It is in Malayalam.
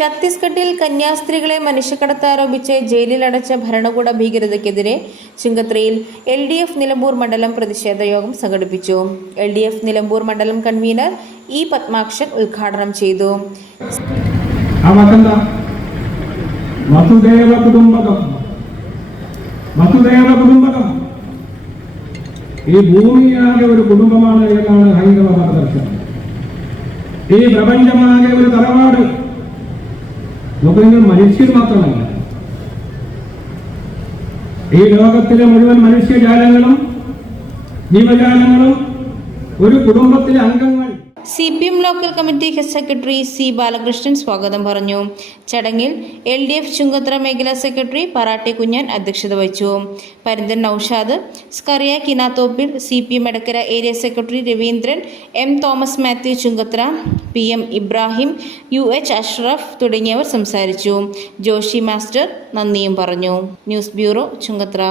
ഛത്തീസ്ഗഡിൽ കന്യാസ്ത്രീകളെ മനുഷ്യക്കടത്ത് ആരോപിച്ച് ജയിലിലടച്ച ഭരണകൂട ഭീകരതയ്ക്കെതിരെ ചുങ്കത്രയിൽ LDF നിലമ്പൂർ മണ്ഡലം പ്രതിഷേധ യോഗം സംഘടിപ്പിച്ചു. LDF നിലമ്പൂർ മണ്ഡലം കൺവീനർ E. പത്മാക്ഷൻ ഉദ്ഘാടനം ചെയ്തു. ഈ ഭൂമിയാകെ ഒരു കുടുംബമാണ് എന്നാണ് ഹൈന്ദവ മതദർശനം. ഈ പ്രപഞ്ചമാകെ ഒരു തറവാട്. നിങ്ങൾ മനുഷ്യർ മാത്രമല്ല, ഈ ലോകത്തിലെ മുഴുവൻ മനുഷ്യജാലങ്ങളും ജീവജാലങ്ങളും ഒരു കുടുംബത്തിലെ അംഗങ്ങൾ. CPM local committee secretary C. Balakrishnan സ്വാഗതം പറഞ്ഞു. ചടങ്ങിൽ LDF ചുങ്കത്ര മേഖലാ സെക്രട്ടറി പറാട്ടെ കുഞ്ഞൻ അധ്യക്ഷത വഹിച്ചു. Parinthan Naushad, Skaria Kinathoppil, CPM Edakkara area secretary Raveendran, M. Thomas Mathew Chungathara, PM Ibrahim, UH Ashraf തുടങ്ങിയവർ സംസാരിച്ചു. ജോഷി മാസ്റ്റർ നന്ദിയും പറഞ്ഞു. News bureau Chungathara.